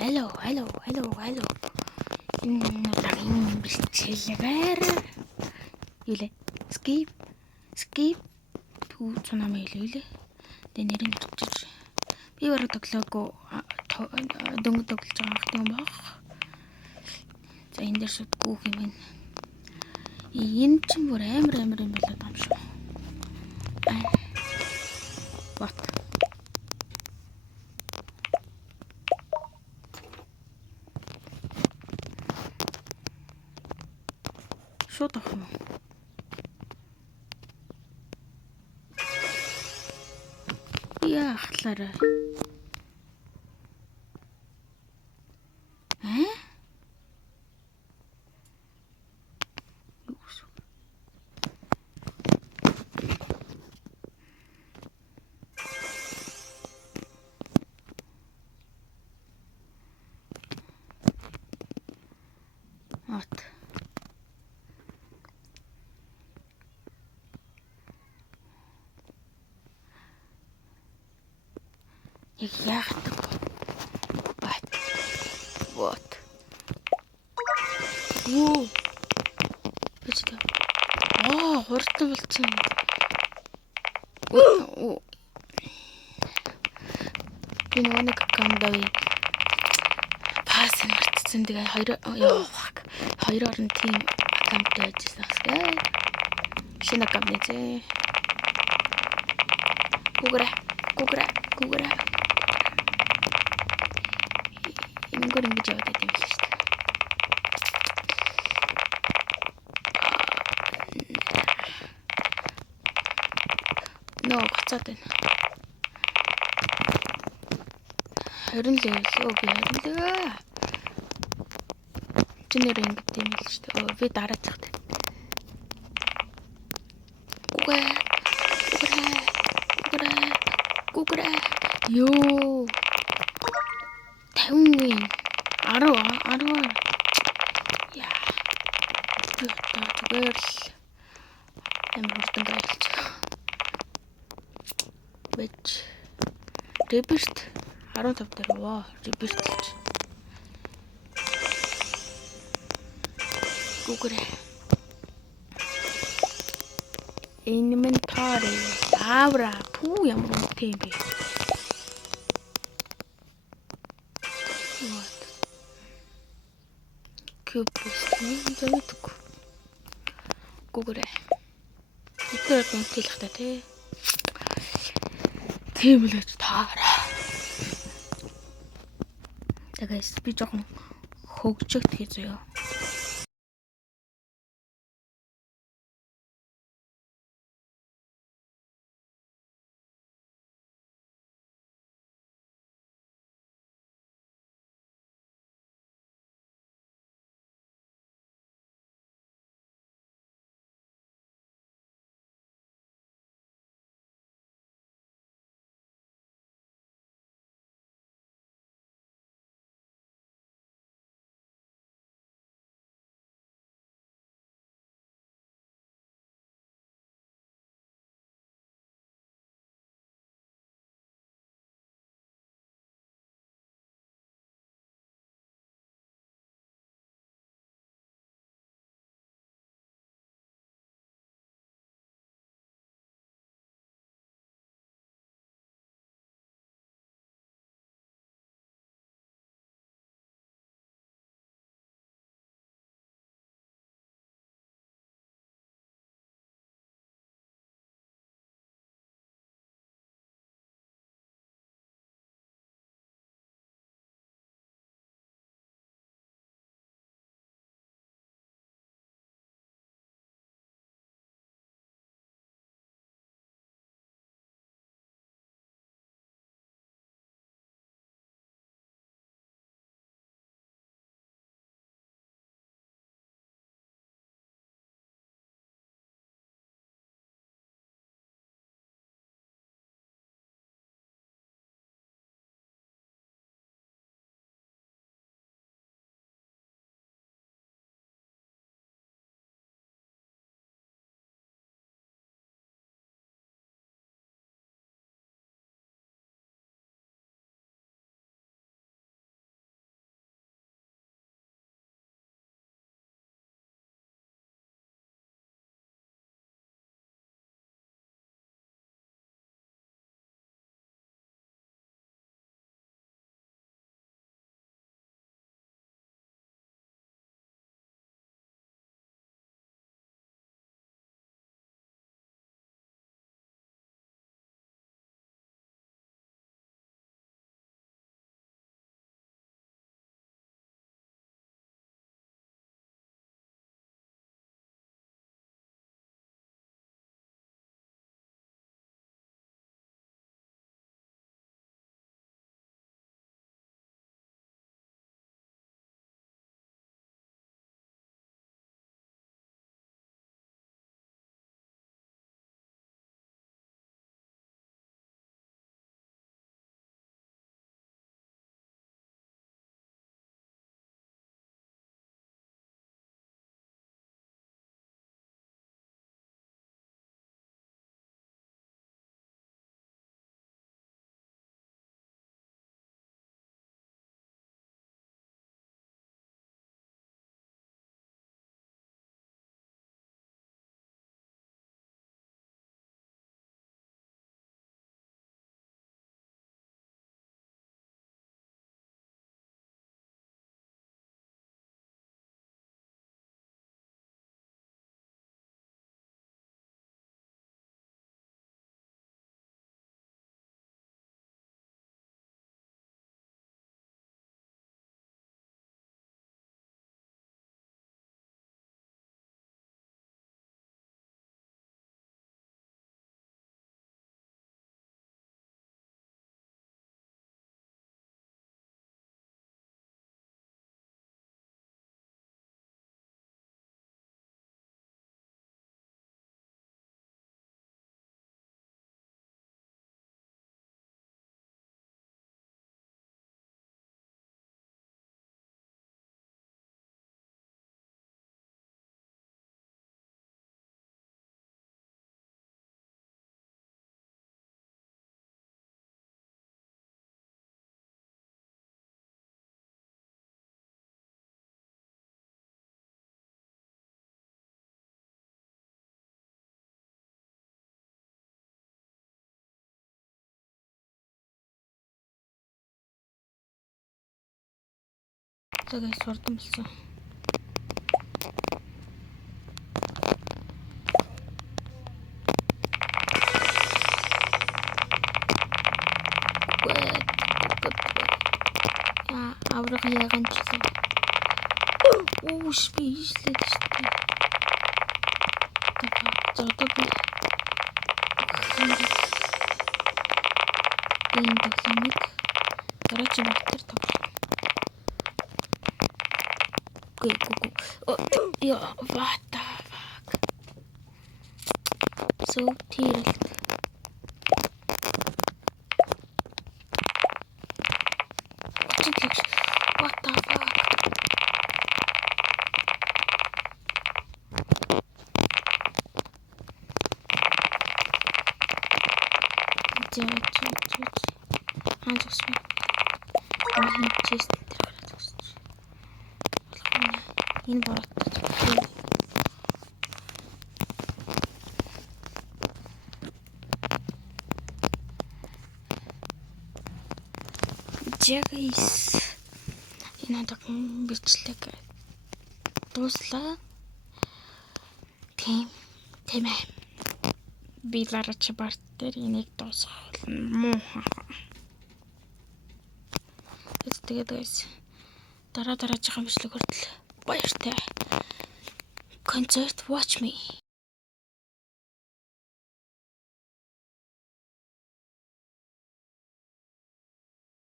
Алло. Энэ удаагийн бэлтгэлээр юу лээ? Skip түү цунамай хэлээ. Тэгээ нэрийг дутчих. Би бараг тоглоогүй дөнгөж тоглож байгаа хт юм баг. За энэ дээр шууд гүүх юм байна. Энэ чинь бүр амар юм болоод байгаа юм шүү. Бот. Шууд авах юм. Яа хлаарай. От. Яг яахдаг. Вот. Юу? Бичтэй. Хурдан болчихсон. Би нэг аккаунтаа пасс мартсан. Тэгээ хоёр орон тим аккаунттай ажилласан гэсгээ. Шинэ аккаунт нэ. Гуграа. Ингэр ингэж яваад байт юм л шүү дээ. Гоцоод байна. 20 левел. Би 20 левел. Чинээр ингэт юм л шүү дээ. Би дараа цахтай. Гуграа. Йоо. 50 win. 10. Яа. Зүгээр л ямар хурдан байлж. Бич. Rebirth 15 дээр Rebirth гэж. Гуграа. Inventory. Авра. Пүү ямар үнэтэй юм бэ? Вот. Зовётку. Гуграа. Эдгээр үнэтэйлэх та тий. Тийм л гэж таараа. Тэгээс би жоохон хөгжөг тэгээ зөө. За guys, сурдан болсон. Аврах яагаад ч юм. Ууш би ижлээд штэ. За одоо би энэ тоглоомыг дараагийн багтар тоглоно. Гүй. Яа, what the fuck. So terrible. What the fuck? Ханцсан. Энэ чест дээр гараад төгсч. Энэ бороттой. Guys, энэ одоо бичлэг дуслаа. Тийм ээ. Би дараач барт дээр энийг дуусгах муу. Тэгээд guys дараагийн бичлэг хүртэл баяртай. Concert watch me.